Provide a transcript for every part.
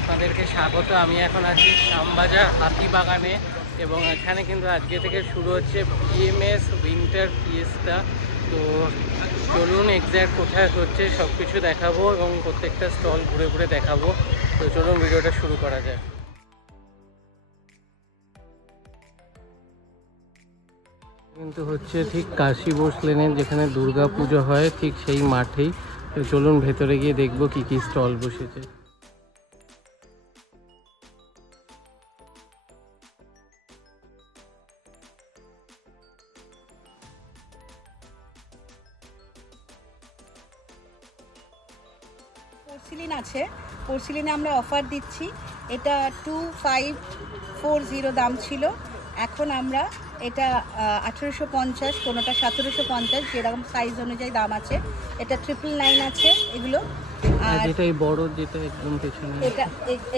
আপনাদেরকে স্বাগত। আমি এখন আছি শ্যামবাজার হাতিবাগানে এবং এখানে কিন্তু আজকে থেকে শুরু হচ্ছে বিএমএস উইন্টার ফিয়েস্টা। তো চলুন এক্স্যাক্ট কোথায় হচ্ছে সব কিছু দেখাবো এবং প্রত্যেকটা স্টল ঘুরে ঘুরে দেখাবো। তো চলুন ভিডিওটা শুরু করা যায়। কিন্তু হচ্ছে ঠিক কাশী বোস লেনের যেখানে দুর্গা পুজো হয় ঠিক সেই মাঠেই। তো চলুন ভেতরে গিয়ে দেখবো কি কি স্টল বসেছে। পোর্সিলিন আছে, পোর্সিলিনে আমরা অফার দিচ্ছি। এটা 2540 দাম ছিল, এখন আমরা এটা 1850, কোনোটা 1750, যেরকম সাইজ অনুযায়ী দাম আছে। এটা 999 আছে এগুলো। আর যেটা এই বড় যেটা একদম পেছনে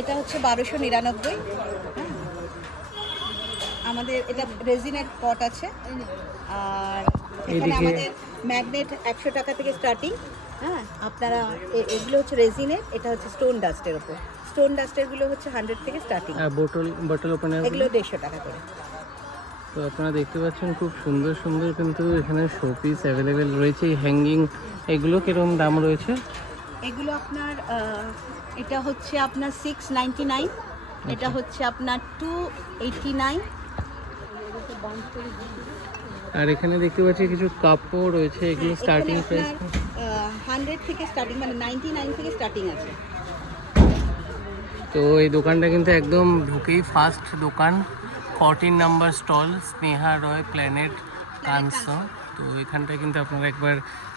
এটা হচ্ছে 1299। হ্যাঁ, আমাদের এটা রেজিনের পট আছে। আর এখানে আমাদের ম্যাগনেট 100 টাকা থেকে স্টার্টিং। হ্যাঁ, আপনারা এগুলো হচ্ছে রেজিনের, এটা হচ্ছে স্টোন ডাস্টের ওপর। স্টোন ডাস্টেরগুলো হচ্ছে 100 থেকে স্টার্টিং। বটল ওপেনার এগুলো 150 টাকা করে। তো আপনারা দেখতে পাচ্ছেন খুব সুন্দর সুন্দর কিন্তু এখানে শোপিস অ্যাভেলেবেল রয়েছে। এই হ্যাঙ্গিং এগুলো কিরকম দাম রয়েছে? এগুলো আপনার এটা হচ্ছে আপনার 699, এটা হচ্ছে আপনার 289। আর এখানে দেখতে পাচ্ছি কিছু কাপও রয়েছে, এগুলো স্টার্টিং প্রাইস 100 থেকে স্টার্টিং, মানে 99 থেকে স্টার্টিং আছে। তো এই দোকানটা কিন্তু একদম ঢুকেই ফার্স্ট দোকান, 14 নাম্বার স্টল, স্নেহা রয় প্ল্যানেট কানসো। তো এখানটায় কিন্তু আপনারা একবার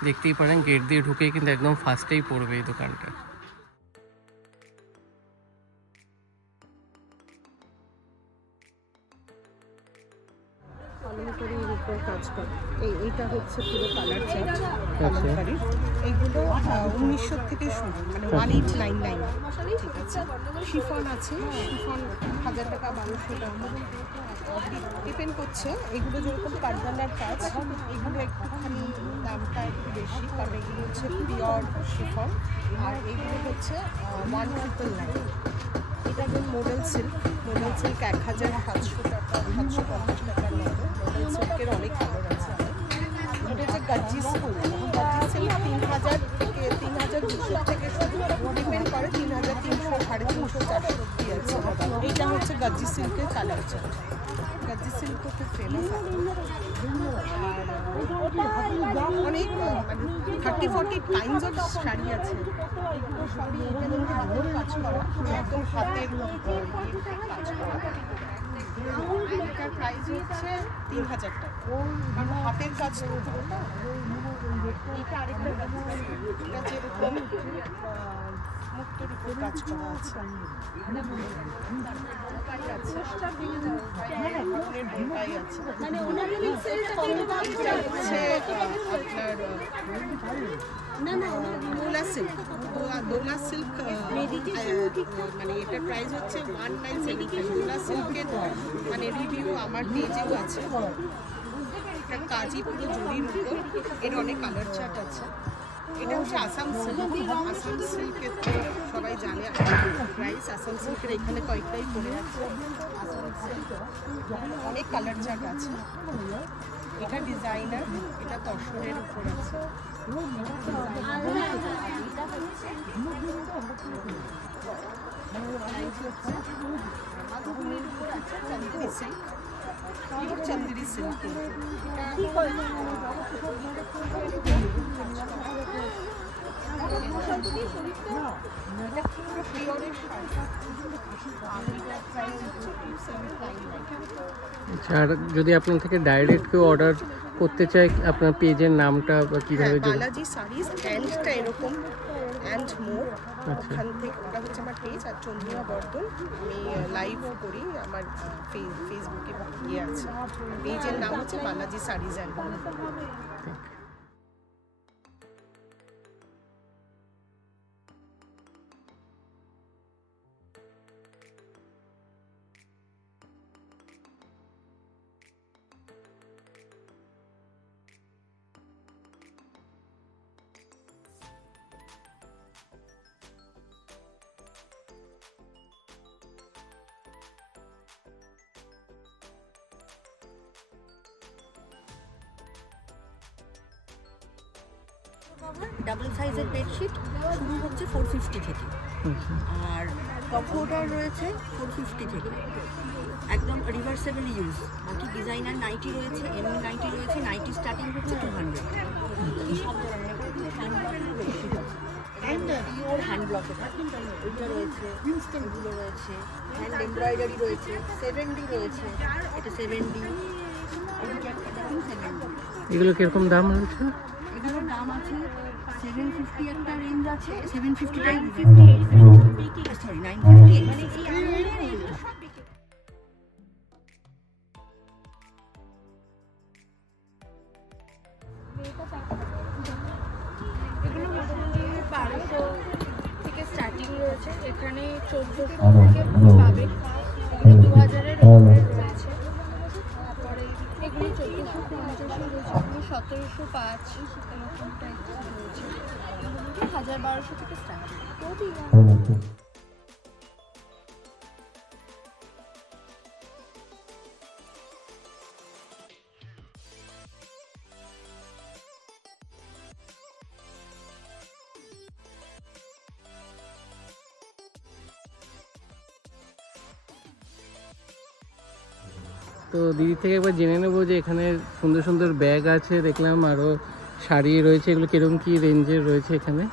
দেখতেই পারেন, গেট দিয়ে ঢুকেই কিন্তু একদম ফার্স্টেই পড়বে এই দোকানটা। কালামকারির উপর কাজ করে। এইটা হচ্ছে পুরো কালার চার্ট কালামকারি। এইগুলো 1900 থেকে শুরু, মানে 1899। ঠিক আছে, শিফন আছে, শিফন 1000 টাকা 1200 টাকা ডিপেন্ড করছে। এগুলো যেরকম কারদানার কাজ, এগুলো একটুখানি দামটা একটু বেশি, কারণ এগুলো হচ্ছে পিওর শিফন। আর এইগুলো হচ্ছে 1999। এটা যেমন মডেল সিল্ক, মডেল সিল্ক 1700 টাকা, 750 টাকার মতো। মডেল সিল্কের অনেক কালার আছে। এটা হচ্ছে গাজ্জি সিল্ক। গাজ্জি সিল্ক 3000 থেকে 3200 থেকে শুরু, ডিপেন্ড করে 3300, 350, 400 অব্দি আছে। এইটা হচ্ছে গাজ্জি সিল্কের কালার চার্ট। গাজ্জি সিল্ক তো খুব ফেমাস। আর অনেক মানে 30-40 কাইন্ডস অফ শাড়ি আছে। এগুলো সবই হাতের কাজ করা, একদম হাতের কাজ করা। এটার প্রাইস হচ্ছে 3000 টাকা, কারণ হাতের কাজ তো পুরোটা। এটা আরেকটা এটা যেরকম মুক্তোর উপর কাজ করা আছে। দোলা সিল্ক, দোলা সিল্ক মানে এটার প্রাইস হচ্ছে 1975। দোলা সিল্কের মানে রিভিউ আমার পেজেও আছে। এটা কাজই পুরো জরির উপর, এর অনেক কালার চার্ট আছে। এটা হচ্ছে আসাম সিল্ক। আসাম সিল্কের তো সবাই জানে প্রাইস। আসাম সিল্কের এখানে কয়েকটাই পড়ে আছে। আসাম সিল্ক অনেক কালার চার্ট আছে। এটা ডিজাইনার, এটা তসরের উপর আছে। মাধুবনীর উপর আছে Chanderi silk, pure Chanderi silk. আচ্ছা, আর যদি আপনার থেকে ডাইরেক্ট কেউ অর্ডার করতে চায়, আপনার পেজের নামটা বা কীভাবে? বালাজি শাড়িজ অ্যান্ডটা এরকম অ্যান্ড মোর, ওখান থেকে ওটা হচ্ছে আমার পেজ। আর চন্দ্রিমা বর্ধন, আমি লাইভ করি, আমার ফেসবুকে ইয়ে আছে। পেজের নাম হচ্ছে Balaji saris and more. Double সাইজের বেডশিট শুরু হচ্ছে 450 থেকে, আচ্ছা আর কমফোর্টার রয়েছে 450 থেকে, একদম রিভার্সেবল ইউজ। বাকি ডিজাইনার নাইটি রয়েছে, এমনি নাইটি রয়েছে, নাইটি স্টার্টিং হচ্ছে 200। এই সব ধরনের হ্যান্ড ব্লকের বেডশিট আছে, পিওর হ্যান্ড ব্লকের ওইটা রয়েছে, এগুলো রয়েছে, হ্যান্ড এমব্রয়ডারি রয়েছে, 7D রয়েছে, এটা 7D, এদিকে একটা দেখুন 7D। এগুলো কিরকম দাম রয়েছে? এগুলোর দাম আছে 750, একটা রেঞ্জ আছে 750টাই, সরি 950। এগুলো মোটামুটি 1200 থেকে স্টার্টিং রয়েছে, এখানে 1400 থেকে পাবে, এগুলো 2000-এর উপরে রয়েছে। তারপরে এগুলো 1450 রয়েছে, এগুলো 1705 এরকম টাইপ রয়েছে, মোটামুটি 1000-1200 থেকে স্টার্টিং। তো দিদি থেকে একবার জেনে নেবো যে এখানে সুন্দর সুন্দর ব্যাগ আছে দেখলাম, আরও শাড়ি রয়েছে, এগুলো কিরকম কি রেঞ্জের রয়েছে এখানে?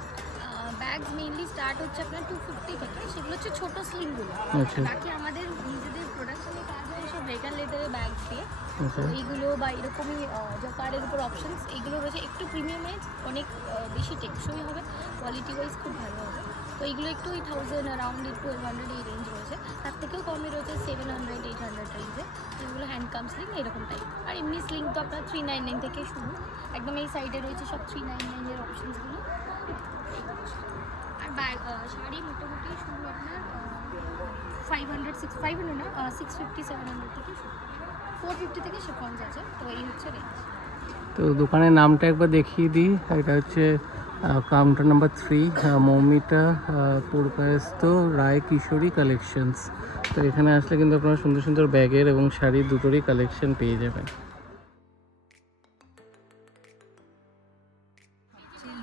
ব্যাগস মেইনলি স্টার্ট হচ্ছে আপনার 250 থেকে, সেগুলো হচ্ছে ছোট স্লিংগুলো। আচ্ছা বাকি আমাদের নিজেদের প্রোডাকশনে কাজ হয় সব রেগার লেদারের ব্যাগ দিয়ে। আচ্ছা তো এইগুলো বা এরকমই কার্ডের উপর অপশনস, এগুলো রয়েছে একটু প্রিমিয়ামাইজ, অনেক বেশি টেকসই হবে, কোয়ালিটি ওয়াইজ খুব ভালো হবে। তো এগুলো একটু 1000 অ্যারাউন্ড 1200 এই রেঞ্জ রয়েছে, তার থেকেও কমে রয়েছে 700-800 রেঞ্জে। এগুলো হ্যান্ড কাম স্লিং এরকম টাইপ। আর এমনি স্লিং তো আপনার 399 থেকে শুরু, একদম এই সাইডে রয়েছে সব 399-এর অপশনসগুলো। আর ব্যাগ শাড়ি মোটামুটি শুরু আপনার 500 না 650-700 থেকে শুরু, 450 থেকে শিফন্স আছে। তো এই হচ্ছে রেঞ্জ। তো দোকানের নামটা একবার দেখিয়ে দিই, এটা হচ্ছে কাউন্টার নাম্বার 3, মৌমিতা পূর্বায়স্ত রায় কিশোরী কালেকশনস। তো এখানে আসলে কিন্তু আপনারা সুন্দর সুন্দর ব্যাগের এবং শাড়ির দুটোরই কালেকশন পেয়ে যাবেন।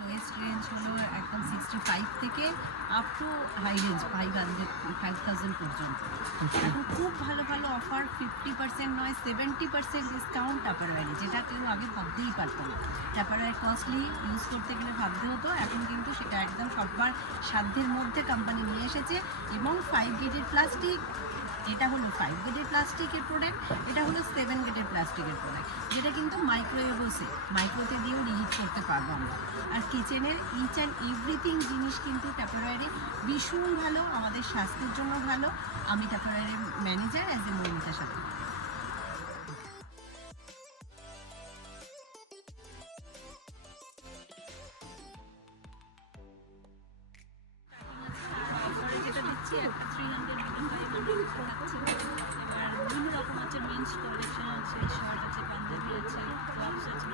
লোয়েস্ট রেঞ্জ হলো একদম 65 থেকে আপ টু হাই রেঞ্জ 5000 পর্যন্ত। এখন খুব ভালো ভালো অফার, 50% নয় 70% ডিসকাউন্ট টাপারওয়্যারে, যেটা কেউ আগে ভাবতেই পারতো না। টাপারওয়্যার কস্টলি, ইউজ করতে গেলে ভাবতে হতো, এখন কিন্তু সেটা একদম সবার সাধ্যের মধ্যে কোম্পানি নিয়ে এসেছে। এবং 5 গ্রেডের প্লাস্টিক, এটা হলো 5 গ্রেডের প্লাস্টিকের প্রোডাক্ট, এটা হলো 7 গ্রেডের প্লাস্টিকের প্রোডাক্ট, যেটা কিন্তু মাইক্রোওয়েভও সে মাইক্রোতে দিয়েও রিহিট করতে পারবো আমরা। আর কিচেনের ইচ অ্যান্ড এভরিথিং জিনিস কিন্তু টাপারওয়্যারে ভীষণ ভালো, আমাদের স্বাস্থ্যের জন্য ভালো। আমি টাপারওয়্যারের ম্যানেজার অ্যাজ এ মৌমিতার সাথে। অফারে যেটা দিচ্ছি একটা 300 500 থাকছে। এবার বিভিন্ন রকম আছে, মেন্স কালেকশন আছে, শার্ট আছে, পাঞ্জাবি আছে, টপস আছে,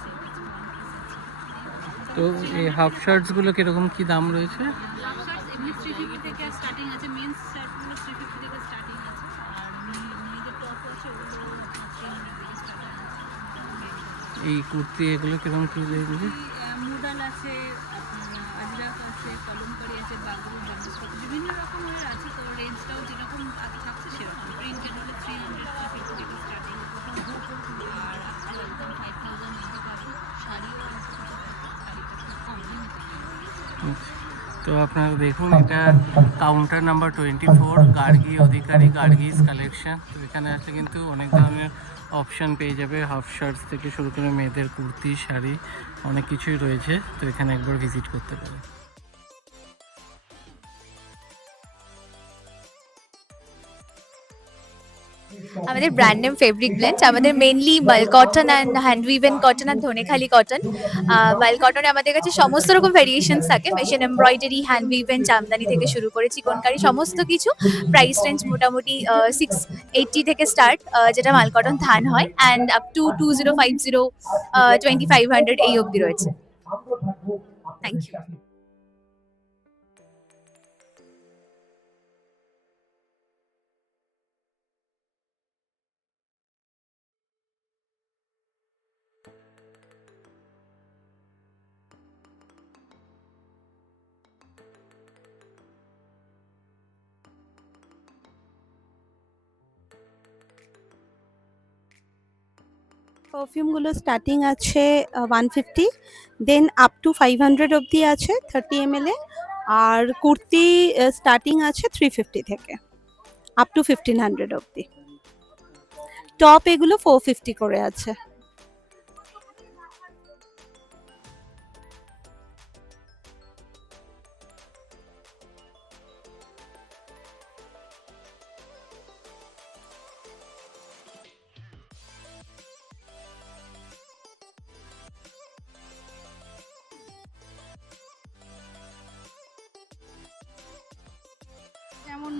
সেট আছে, ওয়ান পিস আছে। তো এই হাফ শার্টসগুলো কীরকম কী দাম রয়েছে? হাফ শার্টস এমনি 350 থেকে স্টার্টিং আছে, মেন্স শার্টগুলো 350 থেকে স্টার্টিং আছে, আর মেয়েদের টপ আছে ওগুলো 300 থেকে স্টার্টিং আছে। এই কুর্তি এগুলো কীরকম কী রেঞ্জে? মুডাল আছে, আপনার আজরাক আছে, কলমকারি আছে, বাগরু, জমস্টক, বিভিন্ন রকমের আছে। তো রেঞ্জটাও যেরকম আগে থাকছে সেরকম। প্রিন্টেড হলে 350 থেকে স্টার্টিং, আর আপনার একদম 5000 মধ্যে পাবেন। শাড়িও শাড়িটা খুব কম দামে। তো আপনারা দেখুন, এটা কাউন্টার নাম্বার 24, গার্গী অধিকারী, গার্গিস কালেকশন। তো এখানে আসলে কিন্তু অনেক ধরনের অপশান পেয়ে যাবে, হাফ শার্টস থেকে শুরু করে মেয়েদের কুর্তি, শাড়ি, অনেক কিছুই রয়েছে। তো এখানে একবার ভিজিট করতে পারে। আমাদের ব্র্যান্ড নেম ফেব্রিক ব্লেন্ড। আমাদের mainly mul cotton and hand woven cotton আর ধনেখালি কটন। মাল কটনে আমাদের কাছে সমস্ত রকম ভেরিয়েশনস থাকে, machine embroidery, hand woven, Jamdani থেকে শুরু করে চিকনকারি সমস্ত কিছু। প্রাইস রেঞ্জ মোটামুটি 680 থেকে স্টার্ট, যেটা মাল কটন থান হয়, অ্যান্ড আপ টু 2050, 2500 এই অবধি রয়েছে। Thank you. পারফিউমগুলো স্টার্টিং আছে 150, দেন আপ টু 500 অবধি আছে 30 ml এ। আর কুর্তি স্টার্টিং আছে 350 থেকে আপ টু 1500 অবধি। টপ এগুলো 450 করে আছে। যেমন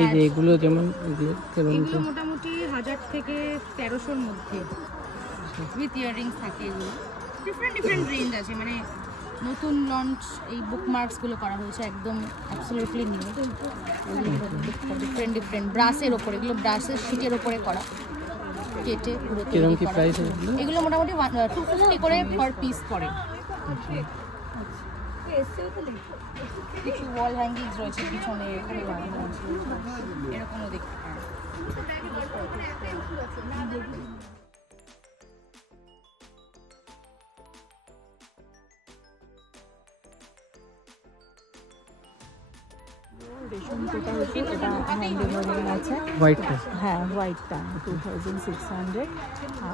এই যে এগুলো যেমন এগুলো কেমন এগুলো মোটামুটি 1000 থেকে 1300-র মধ্যে উইথ ইয়াররিংস থাকে। এগুলো ডিফারেন্ট রেঞ্জ আছে, মানে নতুন লঞ্চ এই বুকমার্কসগুলো করা হয়েছে একদম অ্যাবসলিউটলি নিউ। ডিফারেন্ট ব্রাশের ওপরে, এগুলো ব্রাশের শিটের ওপরে করা, কেটে পুরো কিরকম কি প্রাইস এগুলো? এগুলো মোটামুটি 250 করে পার পিস পড়ে। কিছু ওয়াল হ্যাঙ্গিংস রয়েছে পিছনে, এখানে লাগানো আছে, এরকমও দেখতে পারেন। রেশম যেটা হচ্ছে এটা হ্যান্ড এমব্রয়ডারি আছে, হোয়াইটটা? হ্যাঁ হোয়াইটটা 2600।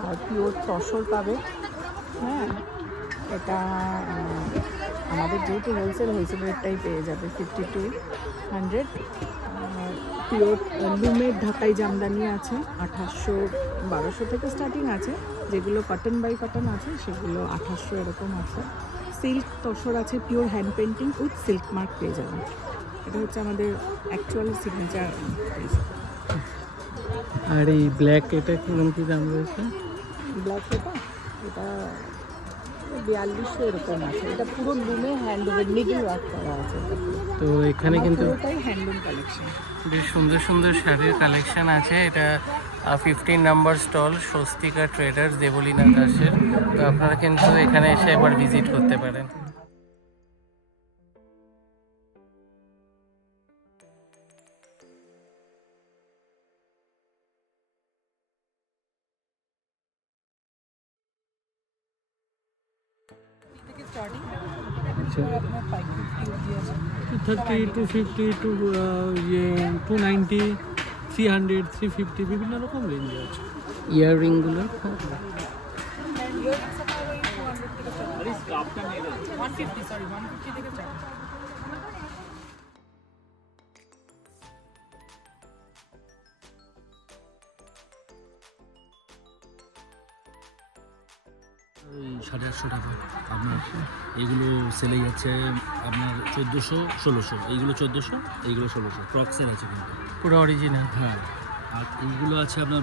আর পিওর তসর পাবে। হ্যাঁ এটা আমাদের যেহেতু হোলসেল রেটটাই পেয়ে যাবে 5200। পিওর লুমের ঢাকাই জামদানি আছে 1800-1200 থেকে স্টার্টিং আছে। যেগুলো কটন বাই কটন আছে সেগুলো 1800 এরকম আছে। সিল্ক তসর আছে pure hand painting with silk mark পেয়ে যাবেন। এটা হচ্ছে আমাদের অ্যাকচুয়াল সিগনেচার। আর এই ব্ল্যাক এটা কিরকম কি দাম রয়েছে? ব্ল্যাক এটা 4200 এরকম আছে। এটা পুরো লুমে হ্যান্ডমেড নিডল ওয়ার্ক করা আছে। তো এখানে কিন্তু পুরোটাই হ্যান্ডলুম কালেকশন। বেশ সুন্দর সুন্দর শাড়ির কালেকশন আছে। এটা 15 নম্বর স্টল স্বস্তিকা ট্রেডার্স দেবলীনা দাসের। তো আপনারা কিন্তু এখানে এসে একবার ভিজিট করতে পারেন। अच्छा 230, 250 টু 290, 300, 350 বিভিন্ন রকম রেঞ্জ আছে। ইয়াররিংগুলো 150 থেকে চার। ওই 850 টাকা আপনার। এইগুলো সেলে যাচ্ছে আপনার 1400-1600, এইগুলো 1400, এইগুলো 1600। ক্রক্সের আছে কিন্তু পুরো অরিজিনাল। হ্যাঁ। আর এইগুলো আছে আপনার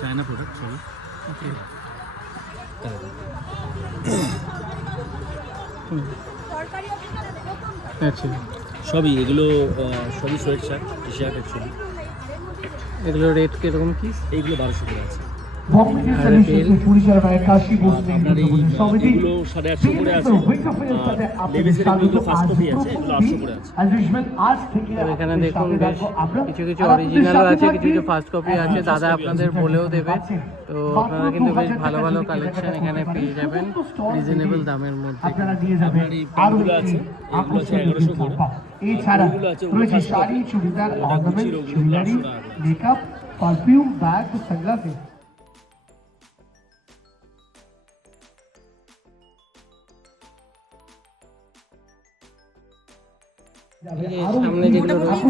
চায়না প্রোডাক্ট সবই। ওকে। আচ্ছা সবই এগুলো সবই sweat shirt, T shirt actually. এগুলো রেট কিরকম কি? এইগুলো 1200 করে আছে। আর বেল আপনার এইগুলো 850 করে আছে। লেভিসের এগুলো ফার্স্ট কপি আছে, এগুলো 800 করে আছে। তো এখানে দেখুন বেশ কিছু কিছু অরিজিনালও আছে, কিছু কিছু ফার্স্ট কপি আছে। দাদা আপনাদের বলেও দেবে। তো আপনারা কিন্তু বেশ ভালো ভালো কালেকশন এখানে পেয়ে যাবেন রিজনেবল দামের মধ্যে। আপনার এই প্যান্টগুলো আছে, এগুলো আছে 1100 করে। এছাড়া এগুলো আছে রয়েছে sari, churidar, ornament, jewellery, makeup, perfume, bag, sunglasses. সামনে যেগুলো রয়েছে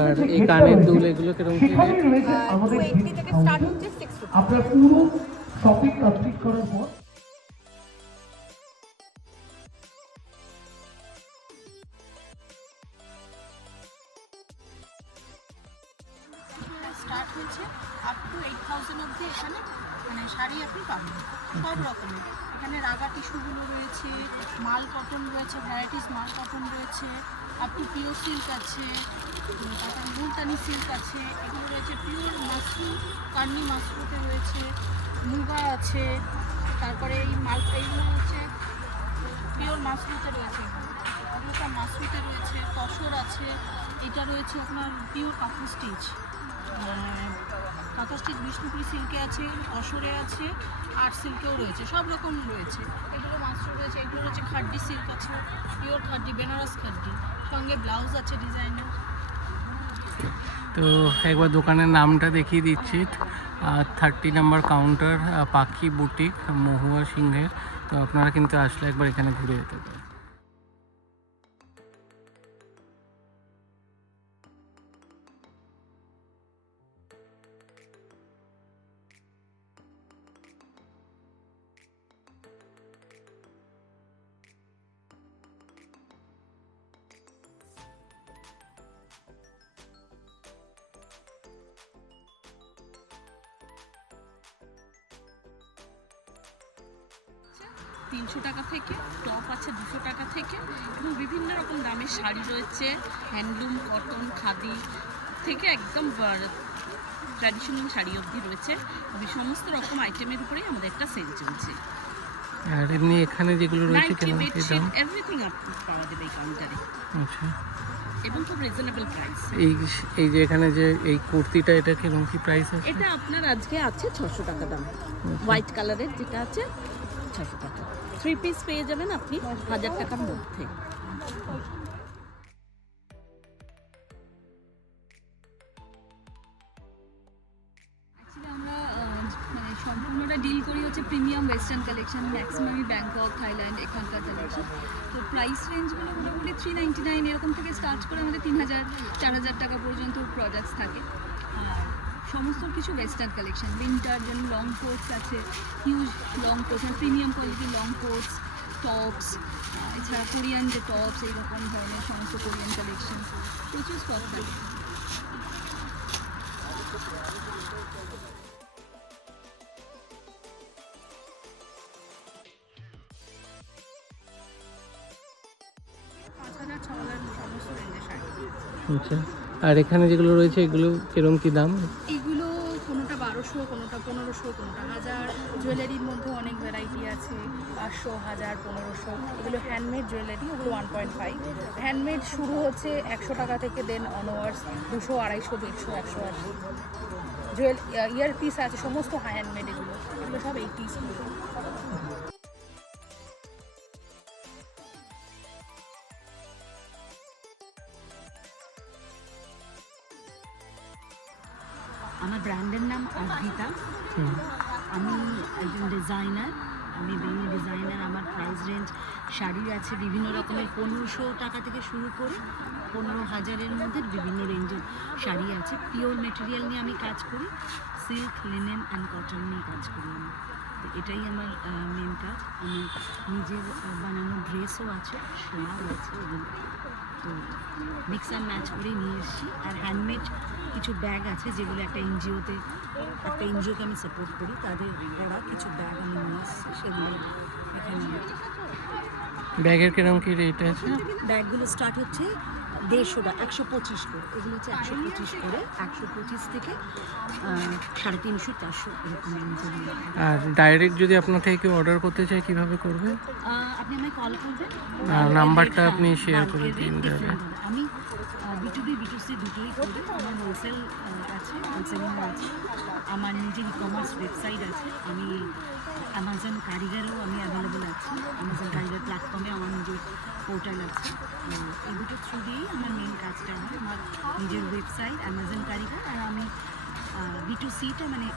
আর এই কানের দুল এগুলো কিরকম কি রেট? আপনার পুরো শপিং কমপ্লিট করার পর স্টার্ট হয়েছে আপ টু 8000 অবধি। এখানে মানে শাড়ি আপনি পাবেন সব রকমের। এখানে রাগা টিস্যুগুলো রয়েছে, মাল কটন রয়েছে, ভ্যারাইটিস মাল কটন রয়েছে, আপ টু পিওর সিল্ক আছে, তারপর মুলতানি সিল্ক আছে, এগুলো রয়েছে পিওর মাশরুম, কার্নি মাশরুমে রয়েছে, মুগা আছে, তারপরে এই মাল এইগুলো হচ্ছে পিওর মাশরুমে রয়েছে, এগুলো মাশরুমে রয়েছে, তসর আছে, এটা রয়েছে আপনার পিওর কাপড় স্টিচ, কাঁথা স্টিচ বিষ্ণুপুরি সিল্কে আছে, অসরে আছে, আর্ট সিল্কেও রয়েছে, সব রকম রয়েছে। এগুলো মাস্টার রয়েছে, এগুলো রয়েছে খাড্ডি সিল্ক আছে, পিওর খাড্ডি, বেনারস খাড্ডি, সঙ্গে ব্লাউজ আছে ডিজাইনার। তো একবার দোকানের নামটা দেখিয়ে দিচ্ছি, 30 নম্বর কাউন্টার, পাখি বুটিক, মহুয়া সিংহের। তো আপনারা কিন্তু আসলে একবার এখানে ঘুরে যেতে পারেন। তিনশো টাকা থেকে টপ আছে 200 টাকা থেকে, এবং বিভিন্ন রকম দামের শাড়ি রয়েছে, হ্যান্ডলুম, কটন, খাদি থেকে একদম ট্র্যাডিশনাল শাড়ি অবধি রয়েছে। সমস্ত রকম আইটেমের উপরেই আমাদের একটা সেল চলছে। আর এমনি এখানে যেগুলো রয়েছে নাইটি, কেমন কি বেডশিট, দাম? এভরিথিং পাওয়া যাবে এই কাউন্টারে, আচ্ছা, এবং খুব রিজনেবল প্রাইস। এই যে এখানে যে এই কুর্তিটা, এটা কেমন কি প্রাইস আছে? এটা আপনার আজকে আছে 600 টাকা দাম, হোয়াইট কালারের যেটা আছে 600 টাকা। 3 পিস পেয়ে যাবেন আপনি 1000 টাকার মধ্যে। অ্যাকচুয়ালি আমরা মানে সম্পূর্ণটা ডিল করি হচ্ছে প্রিমিয়াম ওয়েস্টার্ন কালেকশন, ম্যাক্সিমামই ব্যাংকক, থাইল্যান্ড এখানকার কালেকশন। তো প্রাইস রেঞ্জগুলো মোটামুটি 399 এরকম থেকে স্টার্ট করে আমাদের 3000 4000 টাকা পর্যন্ত প্রোডাক্টস থাকে। আর সমস্ত কিছু ওয়েস্টার্ন কালেকশন, উইন্টার জন্য লং কোটস আছে, হিউজ লং কোটস, প্রিমিয়াম কোয়ালিটির লং কোটস, টপস, এছাড়া কোরিয়ান যে টপস, এইরকম ধরনের সমস্ত কোরিয়ান কালেকশন, প্রচুর স্টক থাকে। আচ্ছা, আর এখানে যেগুলো রয়েছে এগুলো কিরকম কি দাম? এইগুলো কোনোটা 1200, কোনোটা 1500, কোনোটা 1000। জুয়েলারির মধ্যে অনেক ভ্যারাইটি আছে, 500, 1000, 1500। এগুলো হ্যান্ডমেড জুয়েলারি, ওগুলো 1.5। হ্যান্ডমেড শুরু হচ্ছে 100 টাকা থেকে, দেন অনওয়ার্ডস 200, 250, 150, 180। ইয়ার পিস আছে সমস্ত হ্যান্ডমেড, এগুলো সব 80s। আমার ব্র্যান্ডের নাম অদ্বিতা, আমি একজন ডিজাইনার, আমি বেনি ডিজাইনার। আমার প্রাইস রেঞ্জ শাড়ি আছে বিভিন্ন রকমের, 1500 টাকা থেকে শুরু করে 15,000-এর মধ্যে বিভিন্ন রেঞ্জের শাড়ি আছে। পিওর মেটেরিয়াল নিয়ে আমি কাজ করি, সিল্ক, লিনেন অ্যান্ড কটন নিয়ে কাজ করি আমি। তো এটাই আমার মেন কাজ। আমি নিজের বানানো ড্রেসও আছে, সোনাও আছে, এগুলো তো মিক্স অ্যান্ড ম্যাচ করে নিয়ে এসেছি। আর হ্যান্ডমেড কিছু ব্যাগ আছে, যেগুলো একটা এনজিওকে আমি সাপোর্ট করি, তাদের করা কিছু ব্যাগ আমি নিয়ে এসেছি, সেগুলো এখানে। ব্যাগের কিরকম কি রেট আছে? ব্যাগগুলো স্টার্ট হচ্ছে 150 টাকা, 125 করে। এগুলো হচ্ছে 125 করে, 125 থেকে 350, 400 এরকম রেঞ্জের। আর ডাইরেক্ট যদি আপনার থেকে কেউ অর্ডার করতে চায় কিভাবে করবে? আপনি আমায় কল করবেন, নাম্বারটা আপনি শেয়ার করে দিন। আমি B2B, B2C দুটোই করি। আমার হোলসেল আছে, হোলসেলিং আছে, আমার নিজের ই-কমার্স ওয়েবসাইট আছে, আমি অ্যামাজন কারিগরও আমি অ্যাভেলেবল আছি। অ্যামাজন কারিগর প্ল্যাটফর্মে আমার নিজের পোর্টাল আছে। এই দুটো থ্রু দিয়েই আমার মেন কাজটা হয়। আমার নিজের ওয়েবসাইট অ্যামাজন কারিগর, আর আমি B2Cটা মানে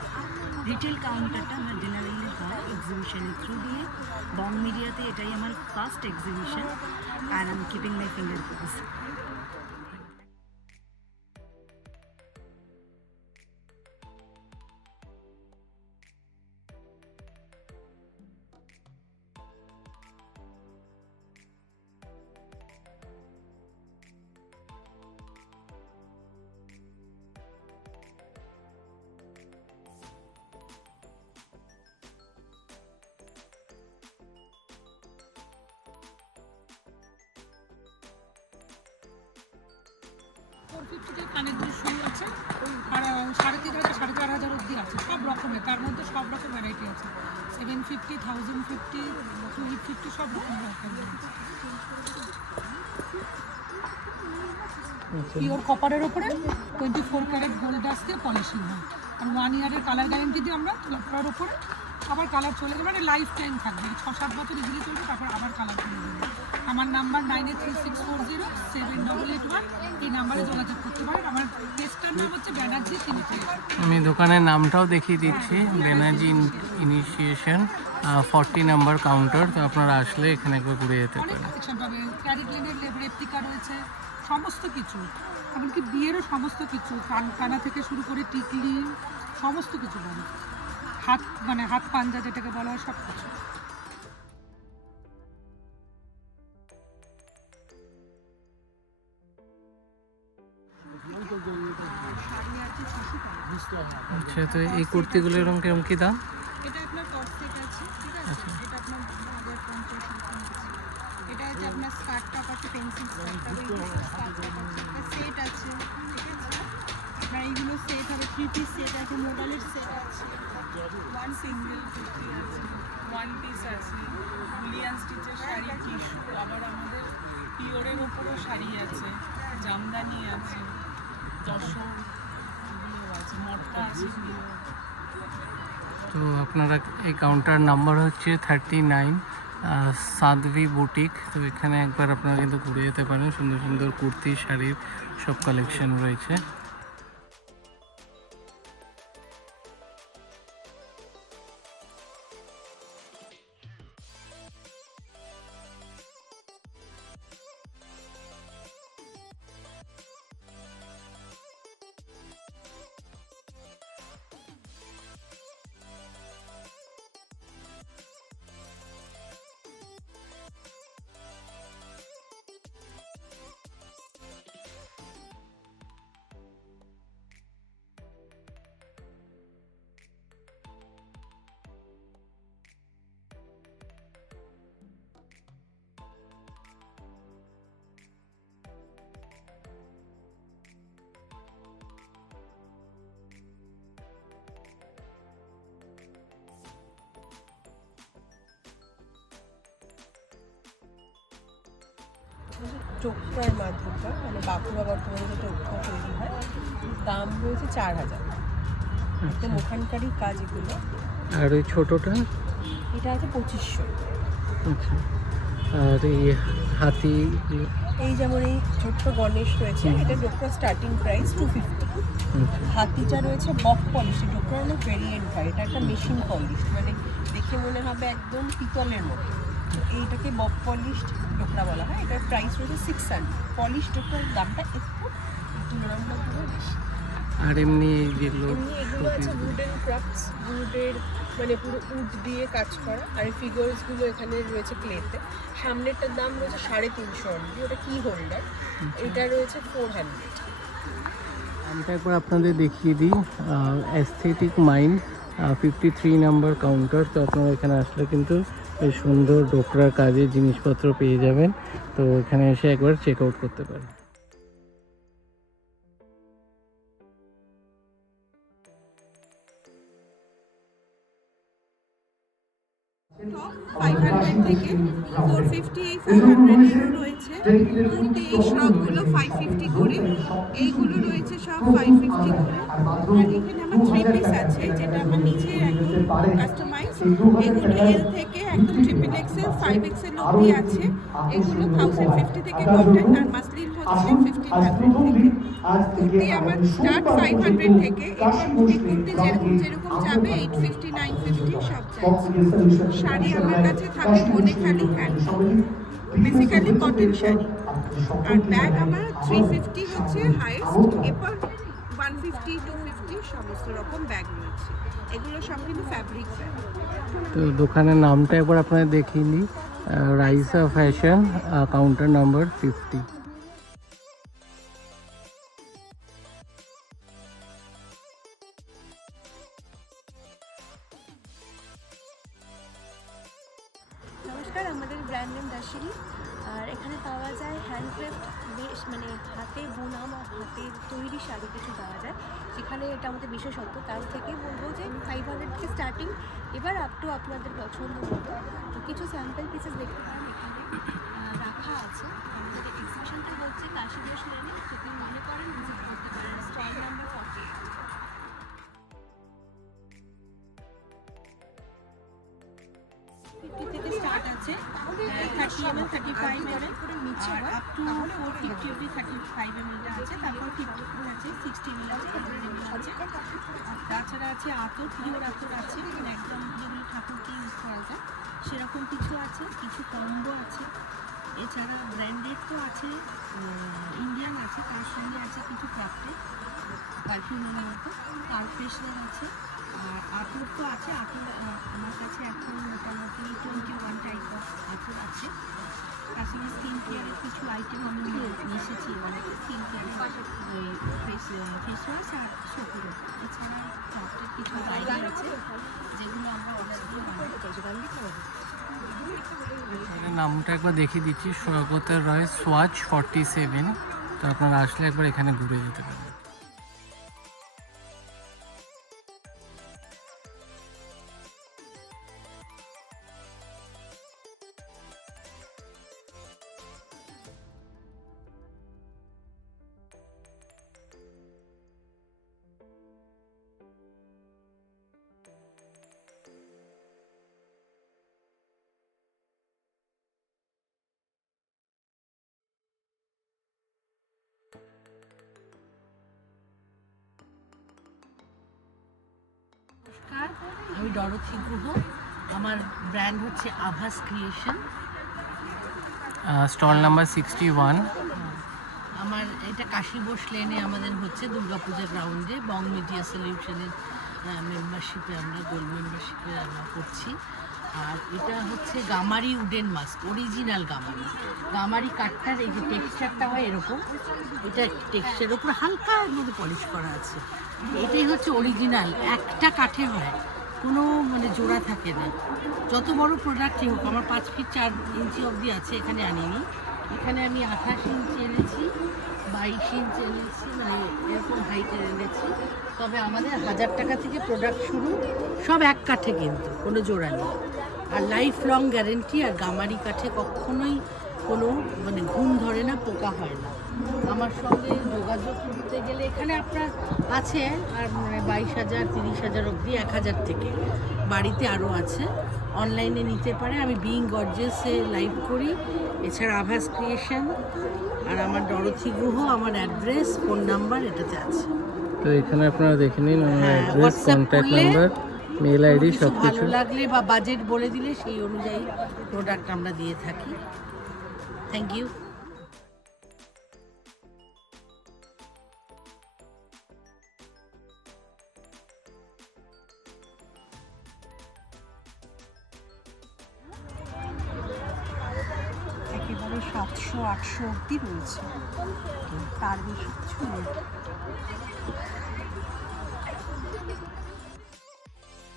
রিটেল কাউন্টারটা আমার জেনারেলি হয় এক্সিবিশনের থ্রু দিয়ে। বং মিডিয়াতে এটাই আমার ফার্স্ট এক্সিবিশন, আর আমি কিপিং মাই ফিঙ্গার ক্রস। 450 থেকে কানের দুল শুরু আছে, আর 3,500 4,500 অবধি আছে, সব রকমের। তার মধ্যে সব রকম ভ্যারাইটি আছে, 750, 1050, 250, সব রকম ভ্যারাইটি আছে। পিওর কপারের ওপরে 24 ক্যারেট গোল্ড আসতে পলিশিং হয়, আর 1 ইয়ারের কালার গ্যারেন্টি দিয়ে আমরা কপারের ওপরে আবার কালার চলে যাবে, মানে লাইফ টাইম থাকবে, 6-7 বছর ইজিলি চলবে, তারপর আবার কালার চলে যাবে। আমার নাম্বার 9836407881, এই নাম্বারে যোগাযোগ করতে পারেন। আমার পেজটার নাম হচ্ছে ব্যানার্জি ইনিশিয়েশন। আমি দোকানের নামটাও দেখিয়ে দিচ্ছি, ব্যানার্জি ইনিশিয়েশন, 40 নাম্বার কাউন্টার। তো আপনারা আসলে এখানে একবার ঘুরে যেতে অনেক পারেন। কালেকশন পাবে, ক্যারিক্লিনের রেপ্লিকা রয়েছে, সমস্ত কিছু, এমনকি বিয়েরও সমস্ত কিছু, কানা থেকে শুরু করে টিকলি, সমস্ত কিছু পাবে। হাত পাঞ্জা যেটাকে বলা হয়, সব কিছু। আচ্ছা, তো এই কুর্তিগুলো এরকম কিরকম কি দাম? এটা আপনার টপ সেট আছে, ঠিক আছে, এটা আপনার 2050 আছে। এটা হচ্ছে আপনার স্কার্ট টপ আছে, পেন্সিল স্কার্ট টপ, এইগুলো স্কার্ট টপ আছে, এটা সেট আছে, ঠিক আছে। আপনার এইগুলো সেট হবে, 3 পিস সেট আছে, মোডালের সেট আছে, 1 সিঙ্গেল কুর্তি আছে, 1 পিস আছে, বুলিয়ান স্টিচের শাড়ি, টিস্যু, আবার আমাদের পিওরের ওপরও শাড়ি আছে, জামদানি আছে, তসর এগুলো আছে, মটকা আছে। তো আপনারা এই কাউন্টার নাম্বার হচ্ছে 39, সাদভি বুটিক। তো এখানে একবার আপনারা কিন্তু ঘুরে যেতে পারেন, সুন্দর সুন্দর কুর্তি শাড়ির সব কালেকশন রয়েছে। টোকরার মাধ্যমটা, মানে বাঁকুড়া বর্তমানে যে টোকরা তৈরি হয়, দাম রয়েছে 4,000। একদম ওখানকারই কাজ এগুলো। আর ওই ছোটোটা? এটা আছে 2500। আচ্ছা, আর এই হাতি? এই যেমন এই ছোট্ট গণেশ রয়েছে, এটা ডোকরা স্টার্টিং প্রাইস 250। হাতিটা রয়েছে বক পলিশ, ডোকরা অনেক ভেরিয়েন্ট হয়, এটা একটা মেশিন পলিশ, মানে দেখে মনে হবে একদম পিতলের মতো। এইটাকে বক পলিশ ডোকরা বলা হয়, এটার প্রাইস রয়েছে 600। পলিশ ডোকরার দামটা একটু তুলনামূলকভাবে বেশি। আর এমনি যেগুলো এগুলো আছে উডেন ক্রাফটস, উডের মানে পুরো উড দিয়ে কাজ করা, আর ফিগার্সগুলো এখানে রয়েছে ক্লেতে। সামনেরটার দাম রয়েছে 350 অনলি, ওটা কি হোল্ডার, এটা রয়েছে 400। নামটা একবার আপনাদের দেখিয়ে দিই, অ্যাস্থেটিক মাইন্ড, 53 নাম্বার কাউন্টার। তো আপনারা এখানে আসলে কিন্তু এই সুন্দর ডোকরার কাজের জিনিসপত্র পেয়ে যাবেন। তো এখানে এসে একবার চেক আউট করতে পারেন। টপ 500 থেকে 450, এই 400-এরও রয়েছে কুর্তি। এই শ্রগগুলো 550 করে, এইগুলো রয়েছে সব 550 করে। আর এখানে আমার 3 পিস আছে, যেটা আমার নিজে একদম কাস্টমাইজ। এগুলো এল থেকে একদম XXL, 5XL অবধি আছে। এগুলো 1050 থেকে কটন, আর মাসলিন হচ্ছে 1500 থেকে। কুর্তি আমার স্টার্ট 500 থেকে, এরপর বুটিক কুর্তি যেরকম যাবে 850, 950 সব যাচ্ছে। শাড়ি আমার কাছে থাকে Dhanekhali handloom, basically cotton sari. আর ব্যাগ আমার 350 হচ্ছে হাইয়েস্ট, এরপর 150, 250 সমস্ত রকম ব্যাগ রয়েছে। এগুলো সব কিন্তু ফ্যাব্রিক ব্যাগ। তো দোকানের নামটা একবার আপনারা দেখিয়ে নিই, রাইসা ফ্যাশন, কাউন্টার নাম্বার 50। নমস্কার, আমাদের ব্র্যান্ড নেম দাসিনী। আর এখানে পাওয়া যায় হ্যান্ডক্রাফট, বেশ মানে হাতে বোনা বা হাতের তৈরি শাড়ি কিছু পাওয়া যায়, সেখানে এটা আমাদের বিশেষত্ব। তার থেকে বলবো যে 500 থেকে স্টার্টিং, এবার আপ টু আপনাদের পছন্দ মতো। তো কিছু স্যাম্পল পিসেস দেখতে পারেন এখানে রাখা আছে। আমাদের এক্সিবিশনটা হচ্ছে কাশী ঘোষ লেনে, যদি মনে করেন ভিজিট করতে পারেন, স্টল নাম্বার 40। 50 থেকে স্টার্ট আছে, 30 mm, 35 mm আর আপ টু 450 অবধি 35 mm আছে। তারপর 50 আছে, 60 mm আছে, 100 mm আছে। আর তাছাড়া আছে আতর, পিওর আতর আছে, মানে একদম যেগুলো ঠাকুরকে ইউজ করা যায় সেরকম কিছু আছে, কিছু কম্বো আছে। এছাড়া ব্র্যান্ডেড তো আছে, ইন্ডিয়ান আছে, তার সঙ্গে আছে কিছু ক্রাফটেড পারফিউমের মতো, কার ফ্রেশনার আছে। আর আতর তো আছে, আতর আমার কাছে এখন মোটামুটি 21 টাইপ অফ আতর আছে। তার সঙ্গে স্কিন কেয়ারের কিছু আইটেম আমি নিয়ে এসেছি, অনেক স্কিন কেয়ারের ওই ফেস ওয়াশ আর সোপুরো। এছাড়া ক্রাফটের কিছু আইটেম আছে যেগুলো আমরা অর্ডার দিয়ে নামটা একবার দেখিয়ে দিচ্ছি, স্বর্গত রয় সোয়াচ 47। তো আপনারা আসলে একবার এখানে ঘুরে যেতে পারেন। নমস্কার, আমি ডরথি গুহ, আমার ব্র্যান্ড হচ্ছে আভাস ক্রিয়েশন। Stall number 61। আমার এটা কাশী বোস লেনে আমাদের হচ্ছে দুর্গাপূজা গ্রাউন্ডে বং মিডিয়া সলিউশনের মেম্বারশিপে, আমরা গোল্ড মেম্বারশিপে আমরা করছি। আর এটা হচ্ছে গামারি উডেন মাস্ক, অরিজিনাল গামারি কাঠটার এই যে টেক্সচারটা হয় এরকম, এটা টেক্সচারের উপর হালকা এর মধ্যে পলিশ করা আছে। এটাই হচ্ছে অরিজিনাল, একটা কাঠে হয়, কোনো মানে জোড়া থাকে না। যত বড় প্রোডাক্টই হোক, আমার 5 ফিট 4 ইঞ্চি অবধি আছে, এখানে আনিনি। এখানে আমি 28 ইঞ্চি এনেছি, 22 ইঞ্চি এনেছি, মানে এরকম হাইটের এনেছি। তবে আমাদের 1000 টাকা থেকে প্রোডাক্ট শুরু, সব এক কাঠে কিন্তু কোনো জোড়া নেই। আর লাইফ লং গ্যারেন্টি। আর গামারি কাঠে কখনোই কোনো মানে ঘুম ধরে না, পোকা হয় না। আমার সঙ্গে যোগাযোগ করতে গেলে এখানে আপনার আছে আর মানে 22,000 30,000 অবধি, 1000 থেকে বাড়িতে আরও আছে, অনলাইনে নিতে পারে। আমি বিইং গর্জিয়াসে লাইভ করি। এছাড়া আভাস ক্রিয়েশন আর আমার ডরথি গুহ, আমার অ্যাড্রেস, ফোন নাম্বার এটাতে আছে। তো এখানে আপনারা দেখে নিন আমার address, contact number, mail ID সব কিছু। ভালো লাগলে বা বাজেট বলে দিলে সেই অনুযায়ী প্রোডাক্ট আমরা দিয়ে থাকি। Thank you. একেবারে 700-800 অবধি রয়েছে, তার বেশি কিছু নেই।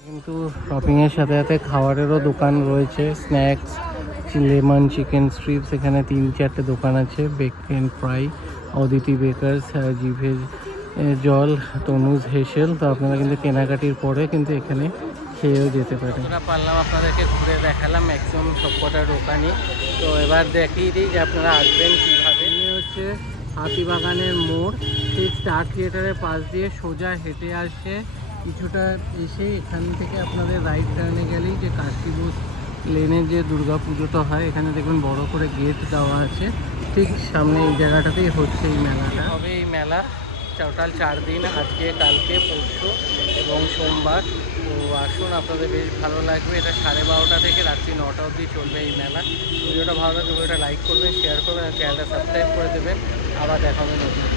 কিন্তু শপিংয়ের সাথে সাথে খাবারেরও দোকান রয়েছে, স্ন্যাক্স, লেমন চিকেন স্ট্রিপস, এখানে 3-4টে দোকান আছে। Bake and fry, Aditi bakers, জিভের জল, তনুজ হেসেল। তো আপনারা কিন্তু কেনাকাটির পরে কিন্তু এখানে খেয়েও যেতে পারেন। আমরা পারলাম আপনাদেরকে ঘুরে দেখালাম ম্যাক্সিমাম সবকটা দোকানই। তো এবার দেখিয়ে দিই যে আপনারা আসবেন কীভাবে। হচ্ছে হাতিবাগানের মোড়, সেই স্টার থিয়েটারের পাশ দিয়ে সোজা হেঁটে আসে কিছুটা, এসে এখান থেকে আপনাদের রাইট টার্নে গেলেই যে কাশী বোস লেনের যে দুর্গা পুজোটা হয়, এখানে দেখবেন বড় করে গেট দেওয়া আছে, ঠিক সামনে এই জায়গাটাতেই হচ্ছে এই মেলাটা। তবে এই মেলা টোটাল 4 দিন, আজকে, কালকে, পরশু এবং সোমবার। তো আসুন, আপনাদের বেশ ভালো লাগবে। এটা 12:30 থেকে রাত্রি 9টা অবধি চলবে এই মেলা। ভিডিওটা ভালো লাগবে, ভিডিওটা লাইক করবেন, শেয়ার করবেন আর চ্যানেলটা সাবস্ক্রাইব করে দেবেন। আবার দেখা হবে নতুন।